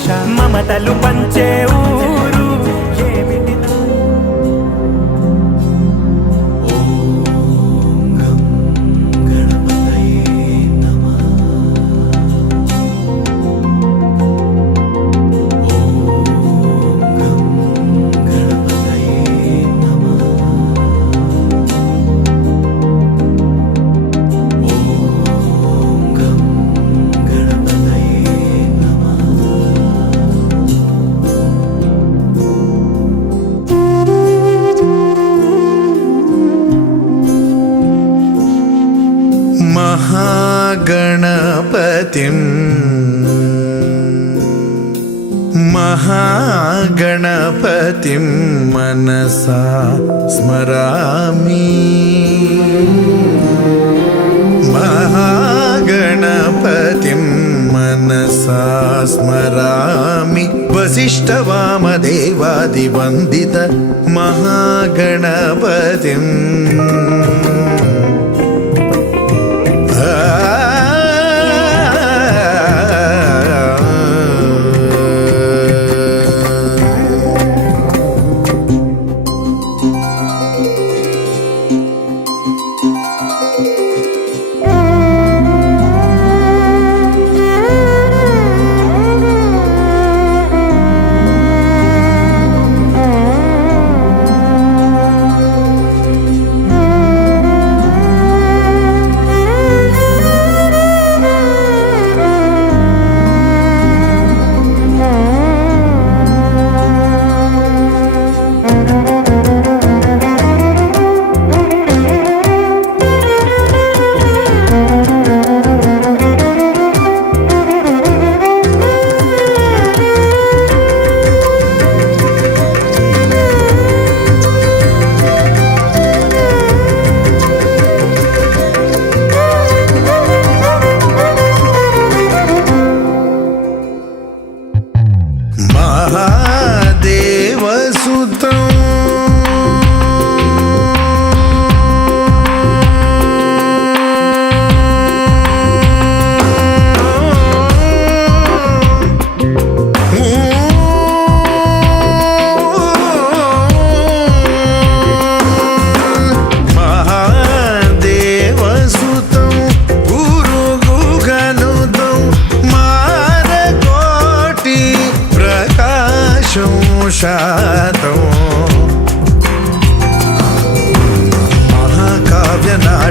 భాష మమతలు పంచే ఊరు ఏమిటి महागणपतिं मनसा स्मरामि महागणपतिं मनसा स्मरामि वसिष्ठवामदेवादिवन्दित महागणपतिम्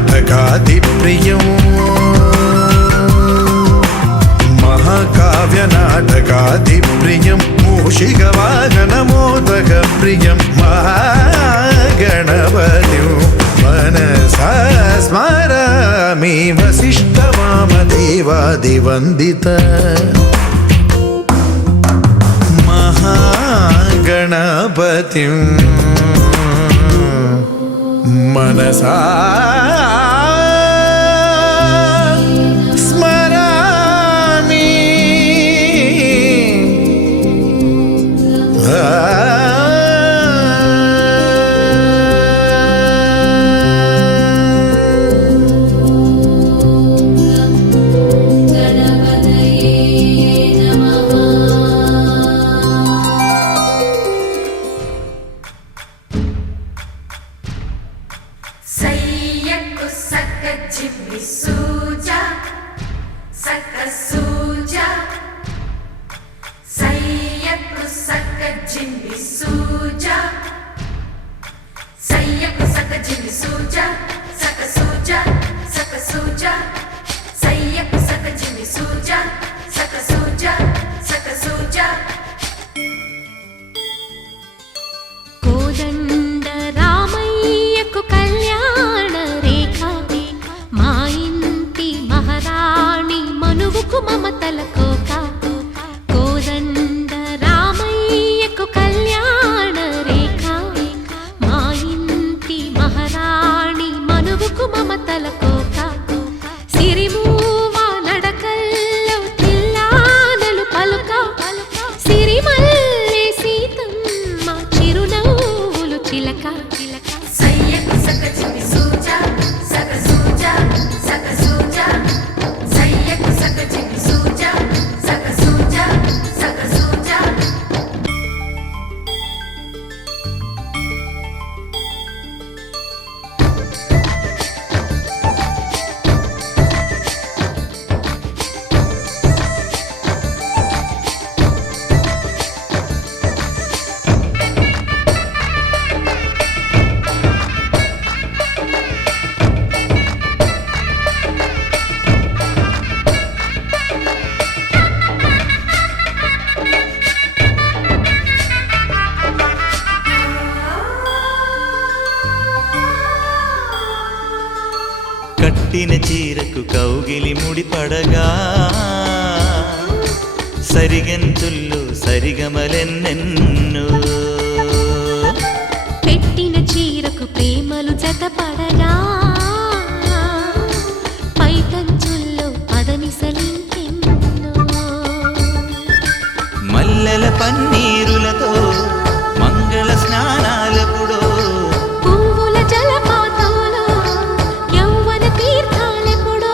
महाकाव्यनाटकादिप्रियं महाकाव्यनाटकादिप्रियं मूषिकवाहनमोदकप्रियं महागणपतिं मनसा स्मरामि वसिष्ठवामदेवादिवन्दित महागणपतिं मनसा स्मरामि Saka suja, కట్టిన చీరకు కౌగిలి ముడిపడగా సరిగంతుల్లో సరిగమలెన్నెన్నో పెట్టిన చీరకు ప్రేమలు జతపడగా పైటంచుల్లో పదనిసలింకెన్నో మల్లెల పన్నీరులతో మంగళ స్నానాలెప్పుడో పువ్వుల జలపాతంలో యౌవన తీర్థాలెప్పుడో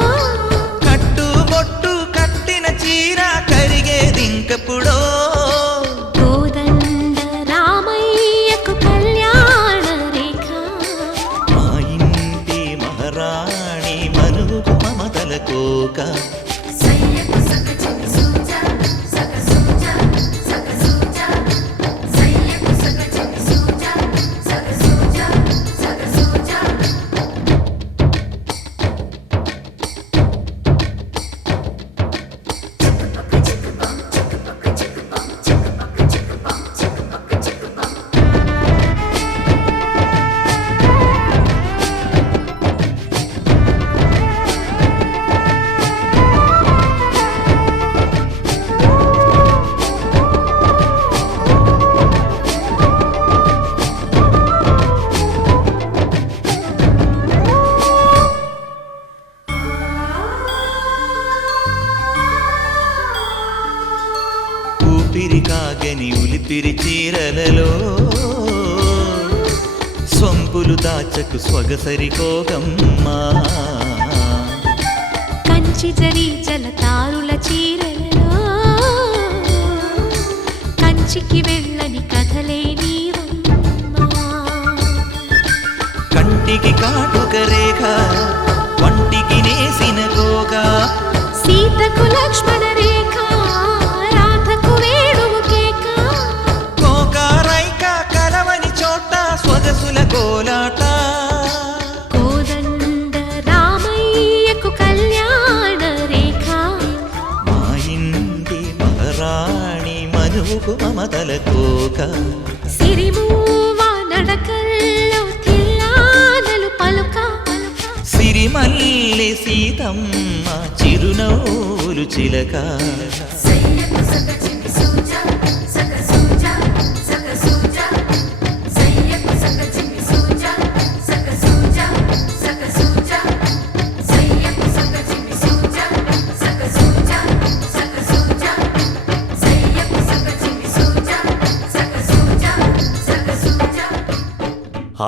కట్టుబొట్టు కట్టిన చీర కరిగేదింకప్పుడో కోదండ రామయ్యకు కళ్యాణ రేఖ మా ఇంటి మహారాణి మనువు మమతల కోక ఊపిరి కాగని ఉలిపిరి చీరలలో సొంపులు దాచకు స్వగసరి కోగమ్మా కంచి జరి జలతారుల చీరలలో కంచికి వెళ్ళని కథలే నీవమ్మా కంటికి కాటుక రేఖ వంటికి నేసిన కోగా సీతకు లక్ష్మణ రేఖ రాధకు వేణువు కేక కోకారైక కలవని చోట స్వగసుల కోలాట కోదండ రామయ్యకు కళ్యాణ రేఖ మా ఇంటి మహారాణి మనువుకు మమతల కోక సిరిమూవ నడకల్లో తిల్లానలు పలుక సిరిమల్లె సీతమ్మ చిరునవ్వులు చిలక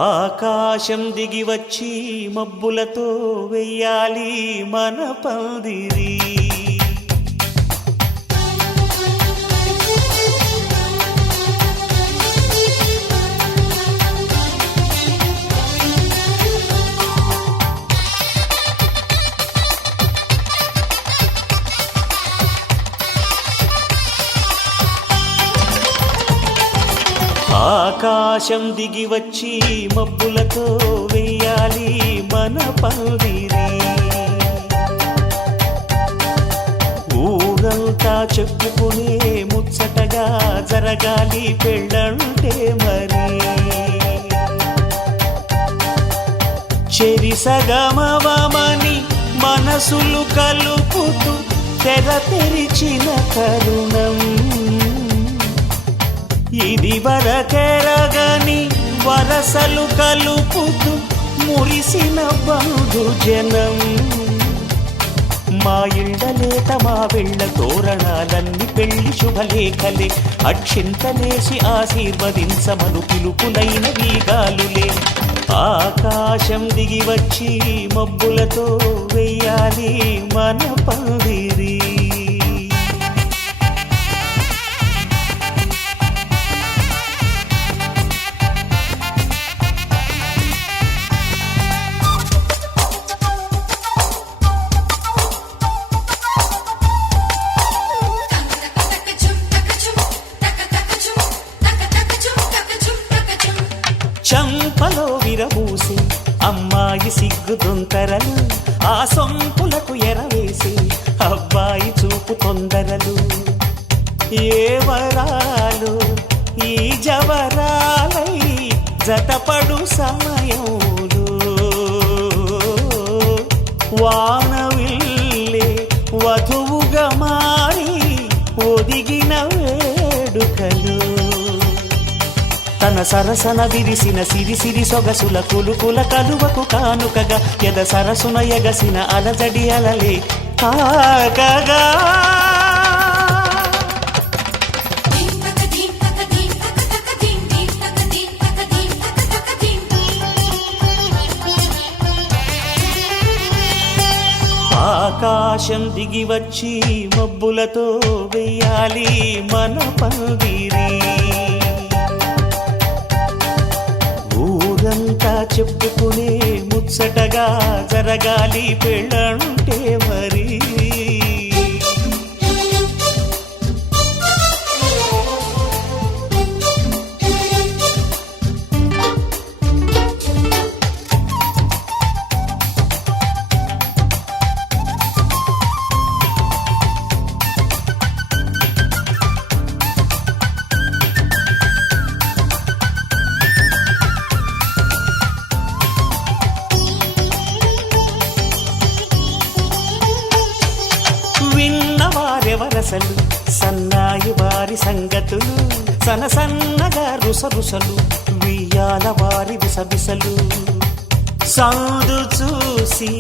ఆకాశం దిగి వచ్చి మబ్బులతో వెయ్యాలి మన పందిరి ఆకాశం దిగి వచ్చి మబ్బులతో వెయ్యాలి మన పందిరి ఊరంతా చెప్పుకునే ముచ్చటగా జరగాలి పెళ్ళంటే మరి చెరిసగమవమని మనసులు కలుపుతూ తెర తెరిచిన కరుణం ఇది వరకెరగని వరసలు కలుపుతూ మురిసిన బంధు జనం మా ఇళ్ళలేత మా వెళ్ళ తోరణాలన్నీ పెళ్లి శుభలేఖలే అక్షింతలేసి ఆశీర్వదించమను పిలుపులైన వీగాలులే ఆకాశం దిగి వచ్చి మబ్బులతో వెయ్యాలి మన పందిరి చంపలో విరబూసి అమ్మాయి సిగ్గు దొంతరలు ఆ సొంపులకు ఎరవేసి అబ్బాయి చూపు తొందరలు ఏ వరాలు ఈ జవరాలై జతపడు సమయంలో వానవిల్లే వధువుగా మారి ఒదిగిన వేడుకలు తన సరసన విరిసిన సిరిసిరి సొగసుల కులుకుల కలువకు కానుకగా ఎద సరసున ఎగసిన అలజడి అలలే కాకగా ఆకాశం దిగి వచ్చి మబ్బులతో వెయ్యాలి మన పందిరి ఊరంతా చెప్పుకునే ముచ్చటగా జరగాలి పెళ్ళంటే మరి విన్నవారెవరసలు సన్నాయి వారి సంగతులు సనసన్నగా రుసరుసలు వియ్యాల వారి విసవిసలు సౌదు చూసి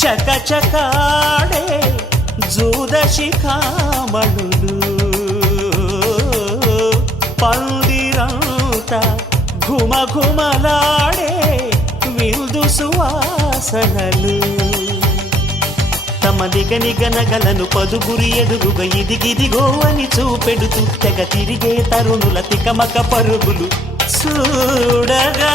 చకచకాడే జూదశిఖామణులు పందిరంతా ఘుమఘుమలాడే విందు సువాసనలు తమ నిగనిగనగలను పదుగురి ఎదుగుగా ఇదిగిదిగో అని చూపెడుతూ తెగ తిరిగే తరుణుల తికమక పరుగులు చూడగా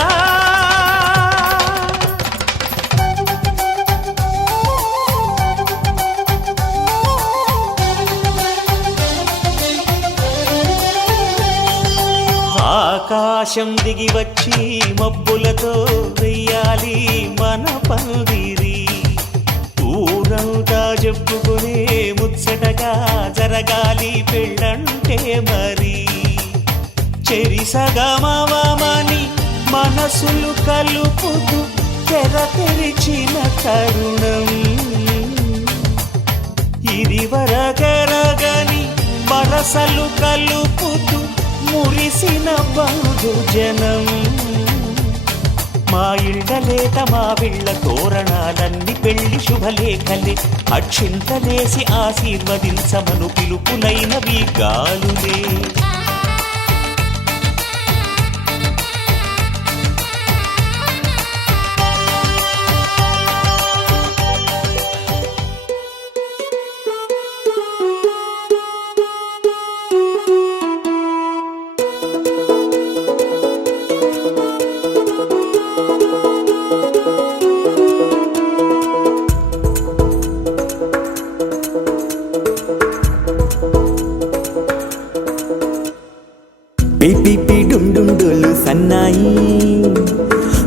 ఆకాశం దిగి వచ్చి మబ్బులతో వెయ్యాలి మన పందిరి ఊరంతా చెప్పుకునే ముచ్చటగా జరగాలి పెళ్ళంటే మరి చెరిసగమవమని మనసులు కలుపుతూ తెర తెరిచిన తరుణం ఇది వరగరగని వరసలు కలుపుతూ మురిసిన బంధుజనం మా ఇళ్ళలేత మా విళ్ళ తోరణాలన్నీ పెళ్లి శుభలేఖలే అక్షింతలేసి ఆశీర్వదించమను పిలుపులైనవి గాలులే పిపి డుండుండులు సన్నాయి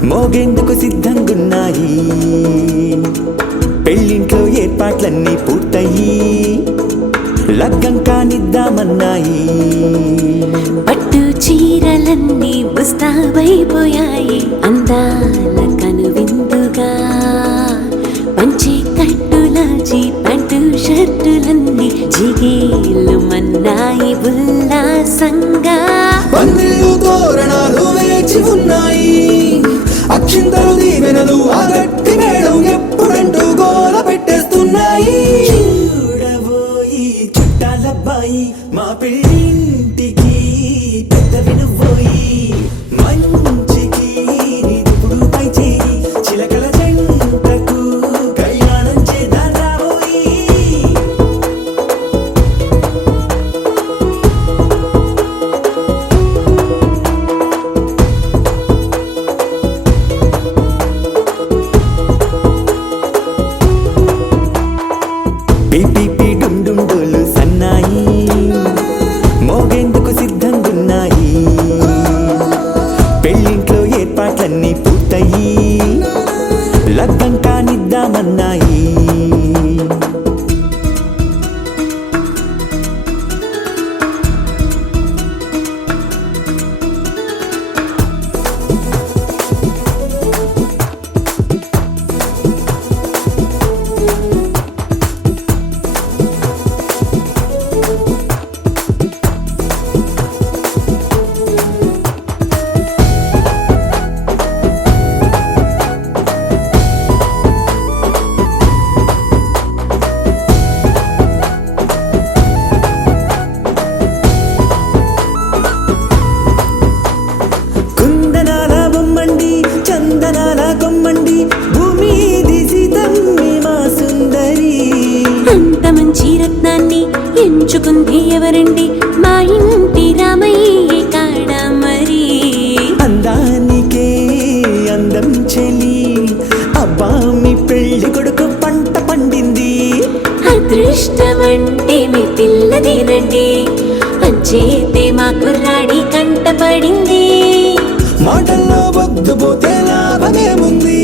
మోగేందుకు సిద్ధంగున్నాయి పెళ్ళింట్లో ఏర్పాట్లన్నీ పూర్తయి లగ్గం కానిద్దామన్నాయి పట్టు చీరలన్నీ ముస్తాబైపోయాయి అందాల కనువిందుగా పంచి కట్టులాచి ప్యాంటు షర్టులన్నీ జిగేలు మన్నాయి ఉల్లాసంగా పందిళ్ళు తోరణాలు వేచి ఉన్నాయి అక్షింతలు దీవెనలు ఆ గట్టి మేడం ఎప్పుడంటూ గోల పెట్టేస్తున్నాయి చూడబోయి చుట్టాలబ్బాయి మా పెళ్ళింటికి పెద్ద వినుబోయి మంచికి నిదుపుడు పై చేయి చిలకల జంటకు కళ్యాణం చేద్దాం రాబోయి మెచ్చుకుంది ఎవరండి మా ఇంటి రామయ్య కాడ మరి అందానికే అందం చెలి అబ్బా మీ పెళ్లి కొడుకు పంట పండింది అదృష్టమంటే మీ పిల్లదేనండి అంచేతే మా కుర్రాడి కంట పడింది మాటల్లో వద్దుపోతే లాభమేముంది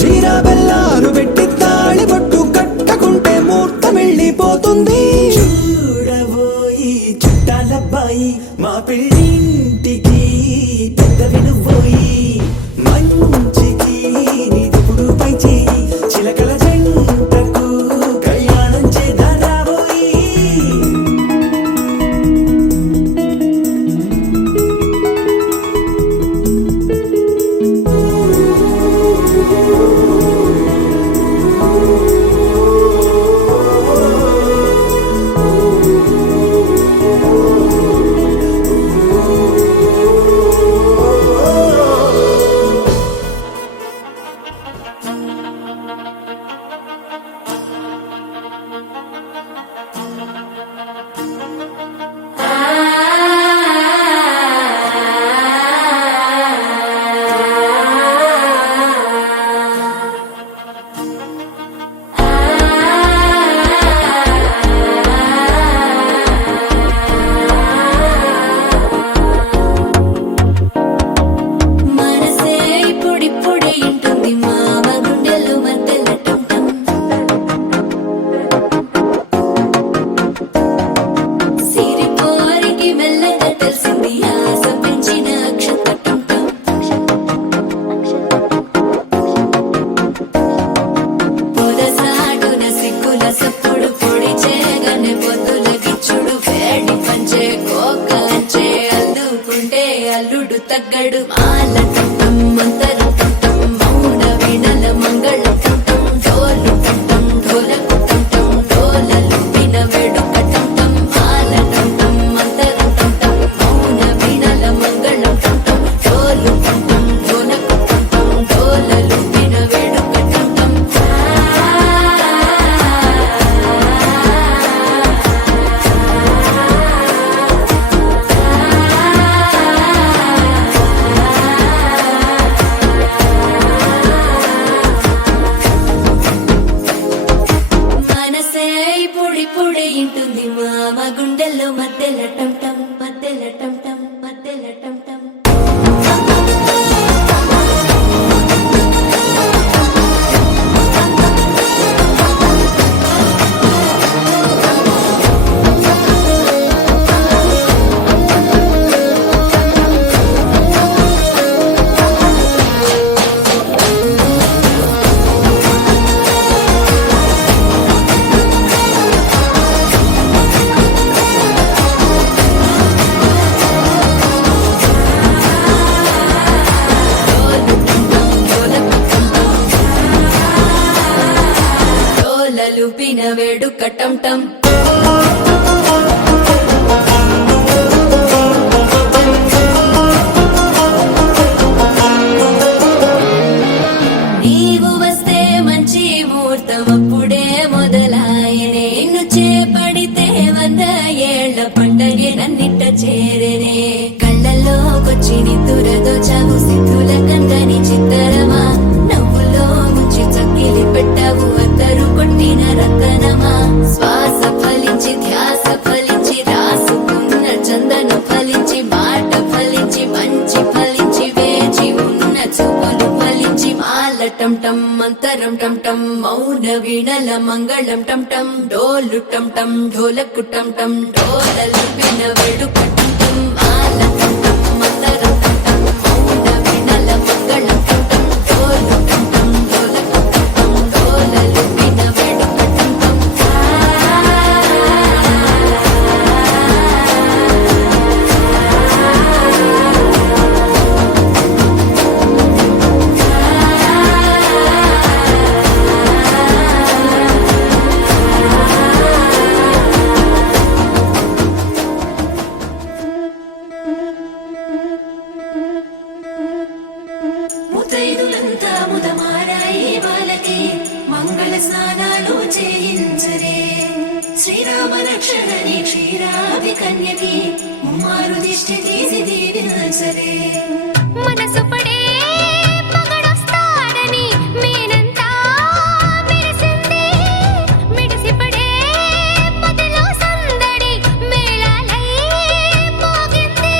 జీరా బెల్లాలు పెట్టి తాళి పట్టు కట్టకుంటే ముహూర్తం వెళ్ళిపోతుంది చూడబోయి చుట్టాలబ్బాయి మా పెళ్ళింటికి పెద్ద వినుబోయి మంచికి నీదిప్పుడు పై చేయి చిలకల జంటకు కళ్యాణం చేద్దాం రాబోయి మనసే ఇప్పుడిప్పుడే ఇంటుంది మామ గుండెలు మధ్యలో టం సిరిపోరికి మెల్లగా తెలిసింది ఆశ పెంచిన అక్షతటం పొదసాటున సిగ్గుల సప్పుడు పొడి చేయగానే పొద్దుల గిచ్చుడు వేడి పంచే కోకలంచే అల్లుకుంటే అల్లుడు తగ్గడు మాల టం మంతరం టం మౌన వినల మంగళ టం డోలు టం ఢోలకు టం డోలలు విన వేడుక టం మాల టం మంతరం టం మౌన వినల మంగళ టం డోలు టం ఢోలకు టం డోలలు విన వేడుక టం మనసే ఇప్పుడిప్పుడే ఇంటుంది మామ గుండెల్లో మధ్యలో టం టం మధ్యలో టం టం మధ్యలో టం టం డోలలుపిన వేడుక టం టం నీవు వస్తే మంచి ముహూర్తం అప్పుడే మొదలాయనే నిన్ను చేపడితే 100 ఏళ్ల పండగే నన్నిట్ట చేరేనే కళ్ళల్లోకొచ్చి నిద్దురదోచావు సిద్ధుల కందని చిత్తరమా నవ్వులో ముంచి చక్కిలి పెట్టావు అద్దరు కొట్టిన రతనమా శ్వాస ఫలించి ధ్యాస ఫలించి రాసుకున్న చందన ఫలించి మాట ఫలించి మంచి ఫలించి వేచి ఉన్న చూపులు ఫలించి మాల టం టం మంతరం టం టం మౌన వీణల మంగళం టం టం డోలు టం టం ఢోలకు టం టం డోలలు విన వేడుక టం టం మాల టం టం మంతరం టం టం మౌన వీణల మంగళం టం టం డోలు టం టం ఢోలకు టం టం డోలలు విన వేడుక టం టం ముత్తైదులంతా ముదమారాయి వాళ్ళకి మంగళ స్నానాలు చేయించరే శ్రీరామ రక్షణని కన్యకి ముమ్మారు దిష్టి తీసి దీవించరే మనసు పడే మగడొస్తాడని మేనంతా మెరిసింది మిడిసిపడే మదిలో సందడి మేళాలై మోగింది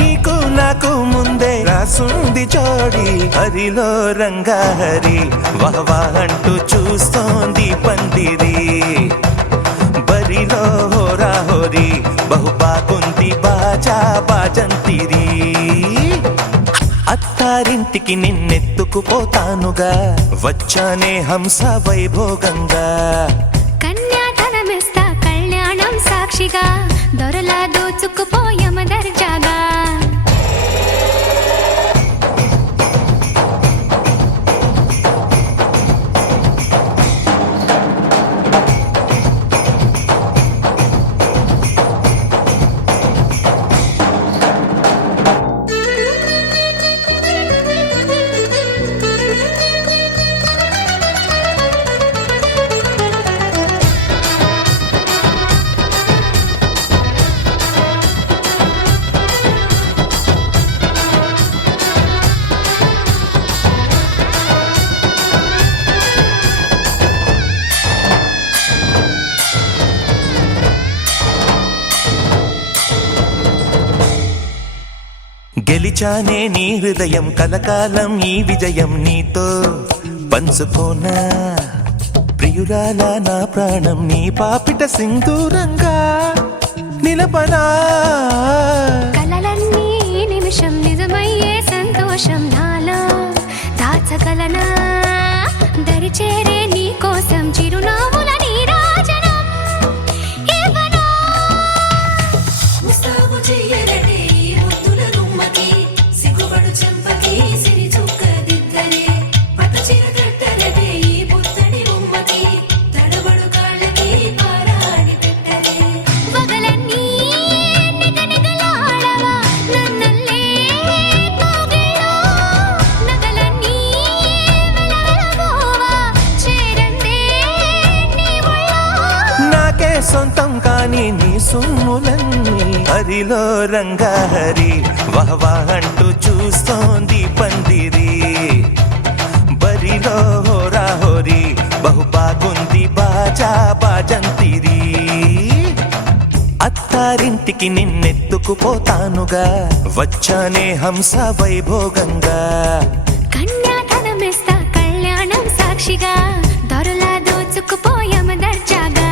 నీకు నాకు ముందే రాసుంది జోడి హరిలో రంగాహరి వహవా అంటూ చూస్తోంది పందిరి బరిలో హోరా హోరి బహు బాగుంది బాజా బాజంతిరి అత్తారింటికి నిన్నెత్తుకుపోతానుగా వచ్చానే హంస వైభోగంగా కన్యాధనమిస్తా కళ్యాణం సాక్షిగా దొరలా దోచుకుపోయమ దర్జాగా గెలిచానే నీ హృదయం కలకాలం ఈ విజయం నీతో పంచుకోనా ప్రియురాలా నా ప్రాణం నీ పాపిట సింధూరంగా నిలపనా కలలన్నీ నిమిషం నిజమయ్యే సంతోషం నాలో దాచగలనా దరిచేరే నీ కోసం చిరునవ్వుల నీరాజనం ఇవ్వనా ముస్తాబు చెయ్యరటే ఈ ముద్దుల గుమ్మకి సిగ్గుపడు చెంపకి సిరి చుక్క దిద్దరే పట్టు చీర కట్టరటే ఈ పుత్తడి బొమ్మకి తడబడు కాళ్ళకి పారాడి పెట్టరే పగలన్నీ నిగనిగలాడవా నన్నల్లే కోగిలో నగలన్నీ వెలవెలబోవా చేరందే నీ ఒళ్ళో నాకే సొంతం కాని నీ సుమ్ములన్నీ హరిలో రంగాహరి వహవా అంటూ చూస్తోంది పందిరి బరిలో హోరా హోరి బహు బాగుంది బాజా బాజంతిరి అత్తారింటికి నిన్నెత్తుకుపోతానుగా వచ్చానే హంస వైభోగంగా కన్యాధనమిస్తా కళ్యాణం సాక్షిగా దొరలా దోచుకుపోయమ దర్జాగా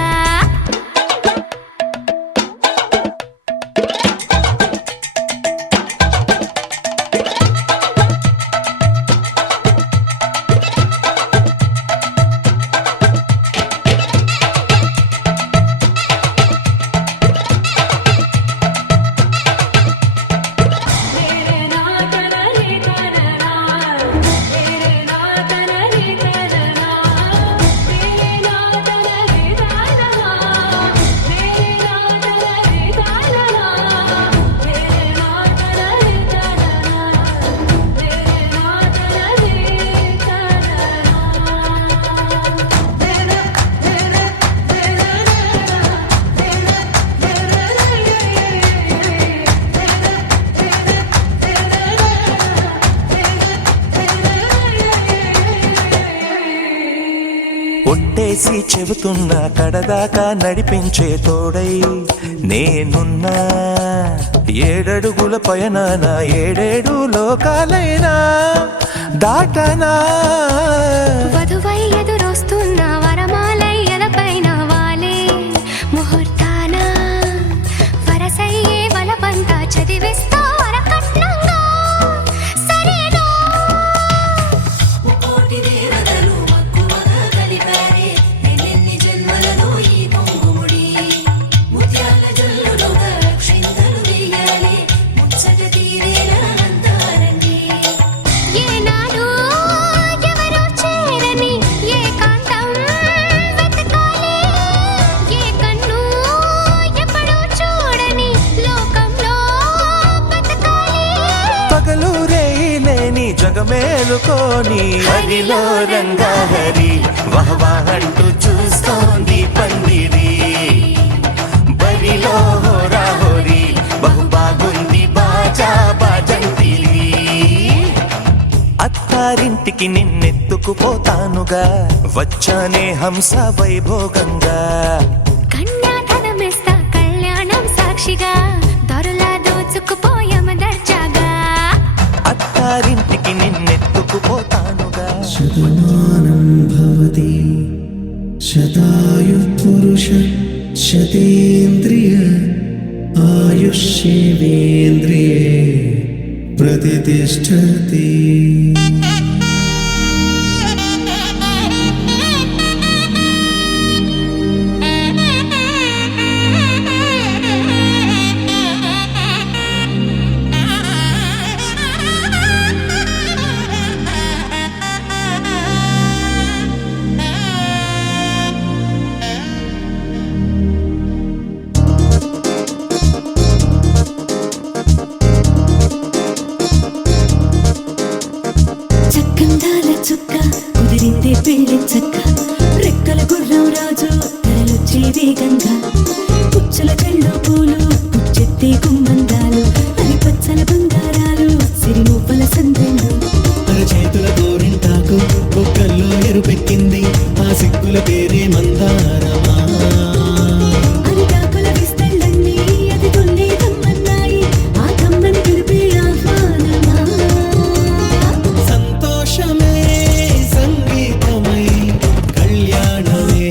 ఒట్టేసి చెబుతున్నా కడదాకా నడిపించే తోడై నేనున్నా ఏడడుగుల పయనాన ఏడేడు లోకాలైనా దాటనా వధువై ఎదురొస్తున్న వరమాలై ఎలపైన వాలే ముహూర్తాన వరసయ్యే వలపంతా చదివిస్తా వరకట్నంగా సరేనా ముకోటి దేవతలు మక్కువగా కలిపారే ఎన్నెన్ని జన్మలలో ఈ పొంగుముడి ముత్యాల జల్లులుగా క్షింతలు వేయాలి ముచ్చట తీరేలా అంతారండి ఏనాడు ఎవరో చేరని ఏకాంతం వెతకాలి ఏ కన్ను ఎప్పుడూ చూడని లోకంలో బతకాలి పగలు రేయిలేని జగమేలుకోని హరిలో రంగాహరి వహవా అంటూ చూస్తోంది పందిరి బరి హరిలో హోరా హోరీ బహు బాగుంది బాజా బాజంతిలి. అత్తారింటికి నిన్నెత్తుకుపోతానుగా వచ్చానే హంస వైభోగంగా. కన్యాధనమిస్తా కళ్యాణం సాక్షిగా దొరలా దోచుకుపోయామ దర్జాగా. అత్తారింటికి నిన్నెత్తుకుపోతానుగా. శతమానం భవతి శతాయు పురుష శతేంద్రియ ఆయుష్యేవేంద్రియే ప్రతిష్టతి. చక్కందాల చుక్క కుదిరిందే పెళ్లి చక్క రెక్కల గుర్రం రాజు తరలొచ్చే వేగంగా పుచ్చుల కళ్ళు పూలు పుచ్చెత్తే గుమ్మందాలు అని పచ్చల బంగారాలు సిరిమూపల సందెళ్ళు. చేతుల గోరింటాకు బొక్కల్లో ఎరుపెక్కింది ఆ సిగ్గుల పేరే మందారమా. అరిటాకుల విస్తళ్ళన్నీ అది తొల్లి కమ్మన్నాయి ఆ కమ్మని పిలిపే ఆహ్వానమా. సంతోషమే సంగీతమై కళ్యాణమే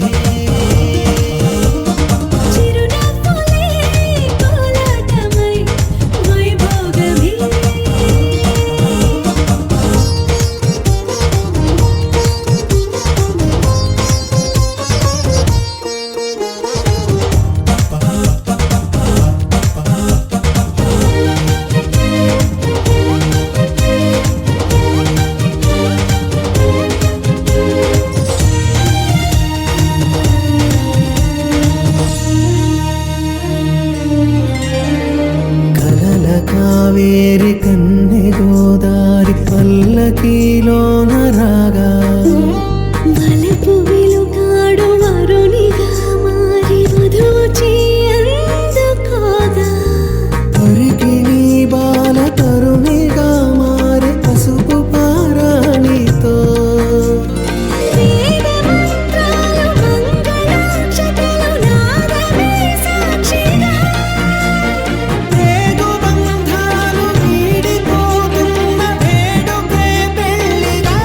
చిరునవ్వులే కోలాటమై వైభోగమే. కలల కావేరి కన్నె గోదారి పల్లకీలోన రాగా వలపు వెలుగాడు వరునిగా మారి మధుచి అందుకోగా. తొరికి నీ బాల తరుణిగా మారే పసుపు పారాణితో. వేద మంత్రాలు మంగళాక్షతలు నాదమే సాక్షిగా. రేగు బంధాలు వీడిపోతున్న వేడుకే పెళ్లిగా.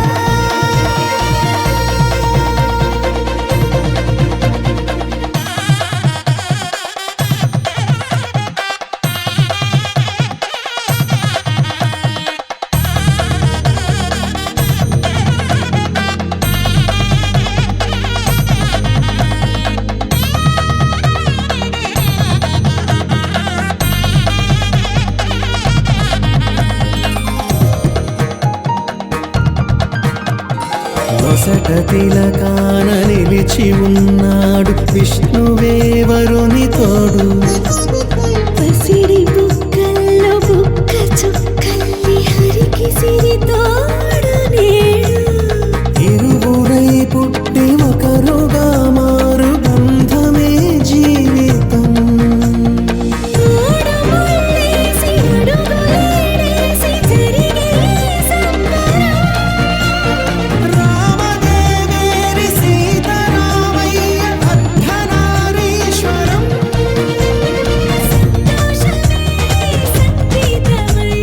నొసట తిలకాన నిలిచి ఉన్నాడు విష్ణువే వరుని తోడు. పసిడి బుక్కల్లో బుక్క చుక్కల్లి హరికి సిరి తోడు నేడు. ఇరువురై పుట్టి ఒకరుగా మారు బంధమే జీవితం. మూడు ముళ్ళేసి అడుగులేసి జరిగే సంబరం. రామదేవేరి సీతారామయ్య అర్ధనారీశ్వరం. సంతోషమే సంగీతమై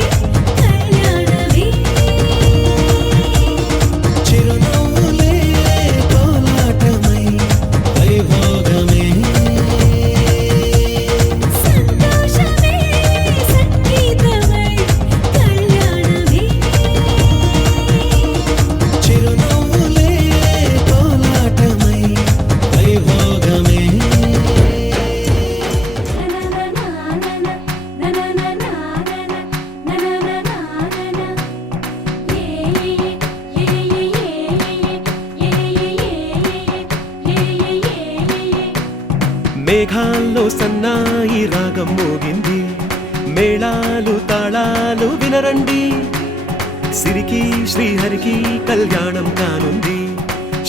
కళ్యాణమే. చిరునవ్వులే కోలాటమై వైభోగమే. సంతోషమే సంగీతమై కళ్యాణమే. చిరునవ్వులే కోలాటమై వైభోగమే. మేఘాల్లో సన్నాయి రాగం మోగింది మేళాలు తాళాలు వినరండి. సిరికి శ్రీహరికి కళ్యాణం కానుంది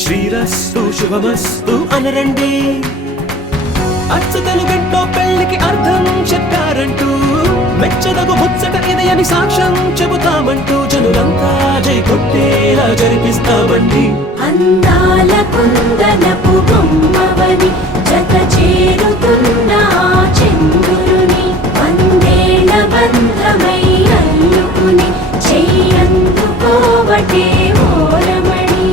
శ్రీరస్తు శుభమస్తు అనరండి. అచ్చ తెలుగింట్లో పెళ్లికి అర్థం చెప్పారంటూ మెచ్చదగు ముచ్చట ఇది అని సాక్ష్యం చెబుతామంటూ జనులంతా జై కొట్టేలా జరిపిస్తామండి. అందాల కుందనపు బొమ్మవని జత చేరుతున్న చంద్రుని వందేళ్ల బంధమై అల్లుకుని చెయ్యందుకోవటే ఓరమణి.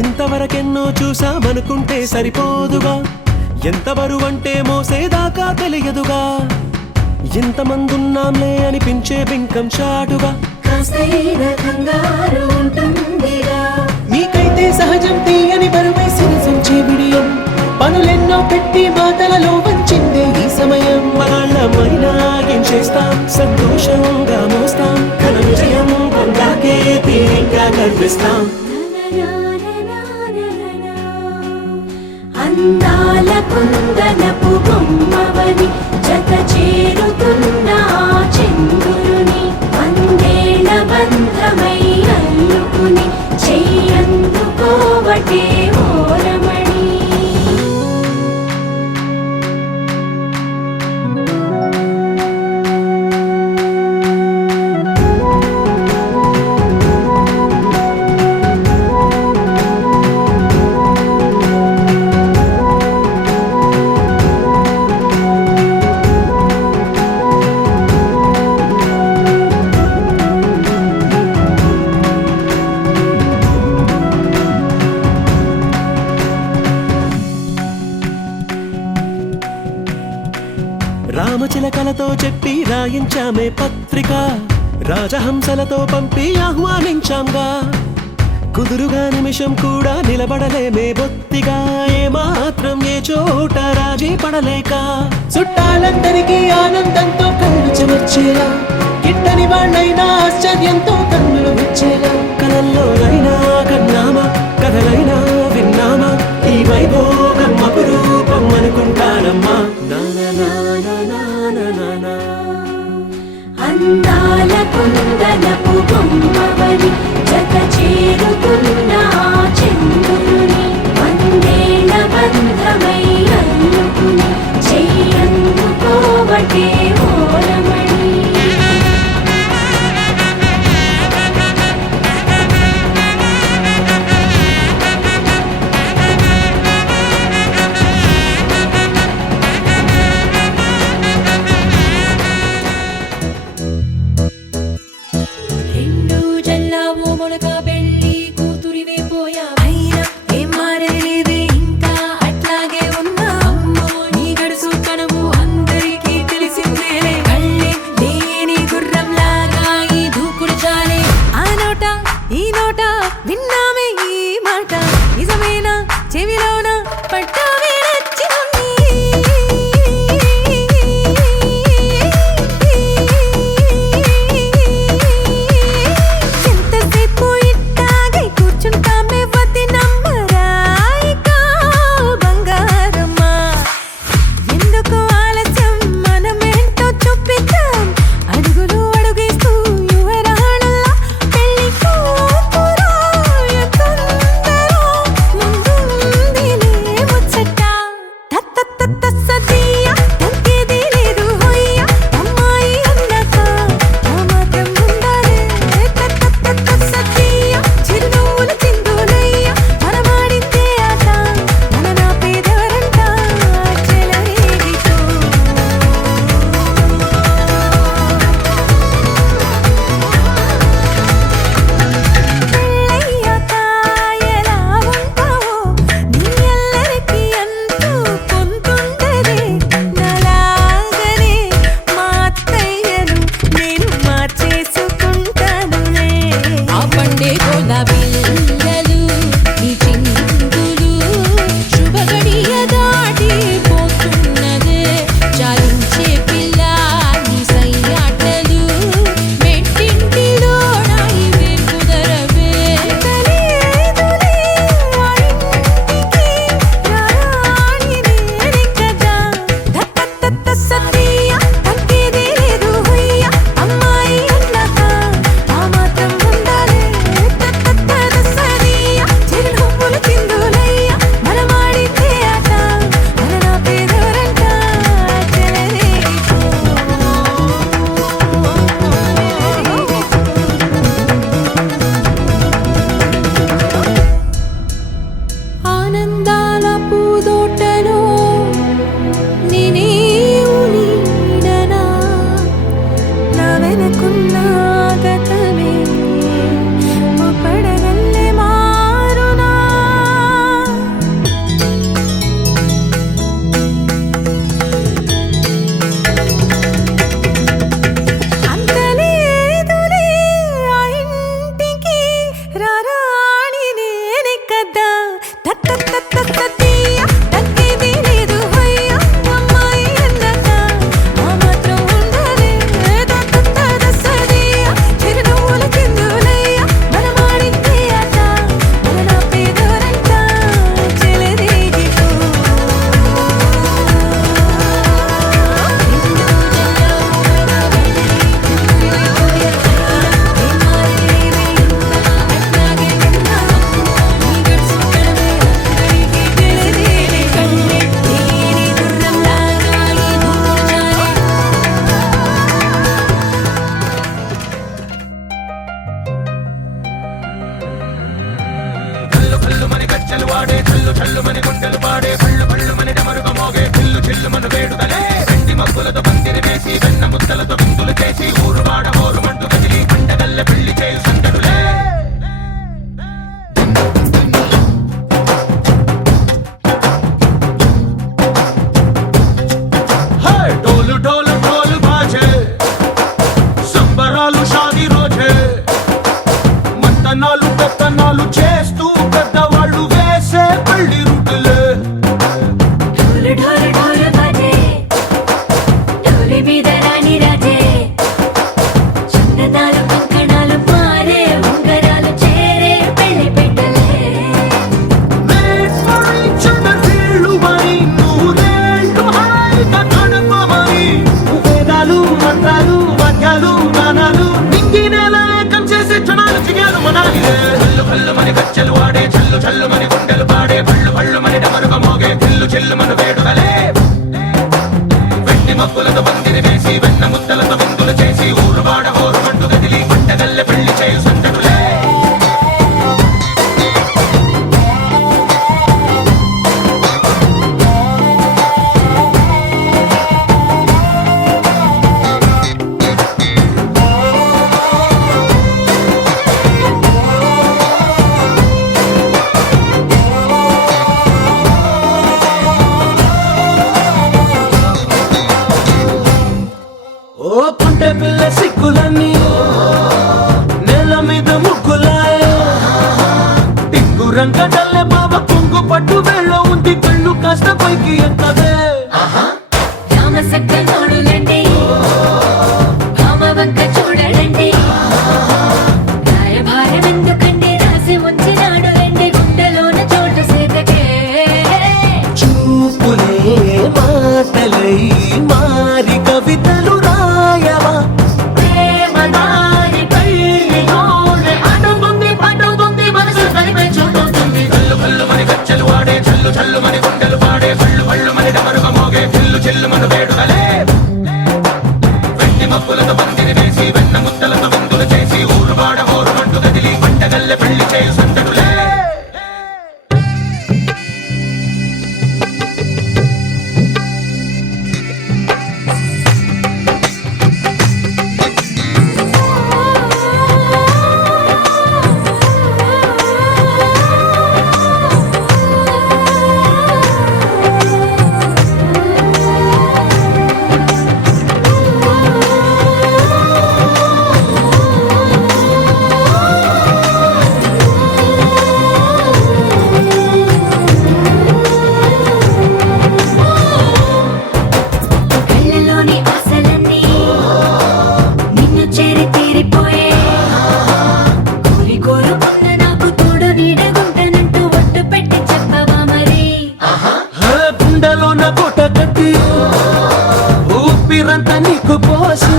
ఇంతవరకెన్నో చూసామనుకుంటే సరిపోదుగా, ఎంత బరువంటే మోసేదాకా తెలియదుగా, ఇంతమందున్నాంలే అనిపించే బింకం చాటుగా కాస్తైన కంగారు ఉంటుందిగా. మీకైతే సహజం తీయని బరువై సిరిసంచే బిడియం పనులెన్నో పెట్టి మాటలలో వంచిందే ఈ సమయం. వాళ్ళమైనా ఏం చేస్తాం, సంతోషంగా మోస్తాం, ఘన విజయం పొందాకే తీరిగ్గా గర్విస్తాం. అందాల కుందనపు బొమ్మవని జత చేరుతున్న చంద్రుని వందేళ్ల బంధమై అల్లుకుని చెయ్యందుకోవటే ఓరమణి. రామచిలకలతో చెప్పి రాయించామే పత్రిక, రాజహంసలతో పంపి ఆహ్వానించాంగా, కుదురుగా నిమిషం కూడా నిలబడలేమే బొత్తిగా, ఏమాత్రం ఏ చోట రాజీ పడలేక. చుట్టాలందరికీ ఆనందంతో కళ్ళు చెమర్చేలా, గిట్టని వాళ్ళైనా ఆశ్చర్యంతో కన్నులు వచ్చేలా, కలల్లోనైనా కన్నామా, కథలైనా విన్నామా, ఈ వైభోగం అపురూపం అనుకుంటానమ్మా. అందాల కుందనపు బొమ్మవని జత చేరుతున్న చంద్రుని వందేళ్ల బంధమై అల్లుకుని చెయ్యందుకోవటే ఓరమణి. మన వేడుకలే వెండి మబ్బులతో పందిరి వేసి వెన్న ముద్దలతో విందులు చేసి ఊరు వాడ హోరుమంటూ కదిలి పండగల్లె పెళ్లి చేయు సందడులే డోలు డోలు డోలు బాజే సంబరాలు షాదీ రోజే మంతనాలు పెత్తనాలు చేస్తూ పెద్దవాళ్ళు వేసే పెళ్లి రుటులే ढोल ढोल ढोल बाजे ढोली మీద రాణి రాజే చందనాలు కంకణాలు మారే ఉంగరాలు చేరే పెళ్లి పెట్టలే Made for each other వీళ్ళుమని నూరేళ్ళు హాయిగా గడపమని వేదాలు మంత్రాలు వాక్యాలు గానాలు నింగినేల ఏకం చేసే క్షణాలు చిగాలు మనాలిలే కళ్ళు కళ్ళు మని కచ్చెలు వాడే చల్లు చల్లు మని గుండెలు పాడే పళ్ళు పళ్ళు మని డమరుగ మోగే పిల్లు చెల్లు మన వేడుకలే వెండి మబ్బులతో పందిరి వేసి వెన్న ముద్దలతో విందులు చేసి ఊరు వాడ హోరుమంటూ కదిలి పంటగల్లె పెళ్లి చేయు సందడులే ఓ పుంటె పిల్ల సిక్కులన్నీ నేల మీద ముగ్గులాయే టింగు రంగడల్లె బాబ కుంగు పట్టు వేళ్ళ ఉంది కళ్ళు కాస్త పైకి ఎత్తదే రామ సక్క నోడులండి భామ వంక చూడడండి రాయభారం ఎందుకండి రాసి ఉంచినాడు రండి గుండెలోన చోటు సేతకే చూపులే మాటలై మారి కవితలు రాయవా ప్రేమ దారి పెళ్లిలోనే అడుగుంది పడుతుంది మనసు కలిపే చూడుతుంది కళ్ళు కళ్ళు మని కచ్చెలు వాడే చల్లు చల్లు మని గుండెలు పాడే పళ్ళు పళ్ళు మని డమరుగ మోగే పిల్లు చెల్లు మన వేడుకలే వెండి మబ్బులతో పందిరి వేసి వెన్న ముద్దలతో విందులు చేసి ఊరు వాడ హోరుమంటూ కదిలి పంటగల్లె పెళ్లి చేయు సందడులే కళ్ళలోని ఆశలన్నీ నిన్ను చేరి తీరిపోయే కోరి కోరుకున్న నాకు తోడు నీడగుంటనంటూ ఒట్టు పెట్టి చెప్పవా మరి గుండెలోన కోట కట్టి ఊపిరంతా నీకు పోసి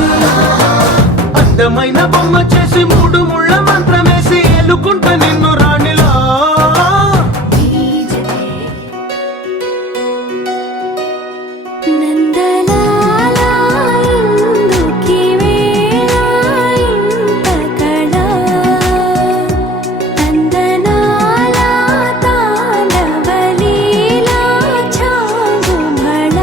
అందమైన బొమ్మ చేసి మూడు ముళ్ళ మంత్రమేసి ఎలుకుంట నిన్ను రాణిలా నందలాలా ఇందుకి వేళ ఇంత కళ నందనాలా తాండవలీలా ఛాంగు భళ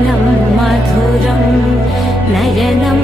నయనం మధురం నయనం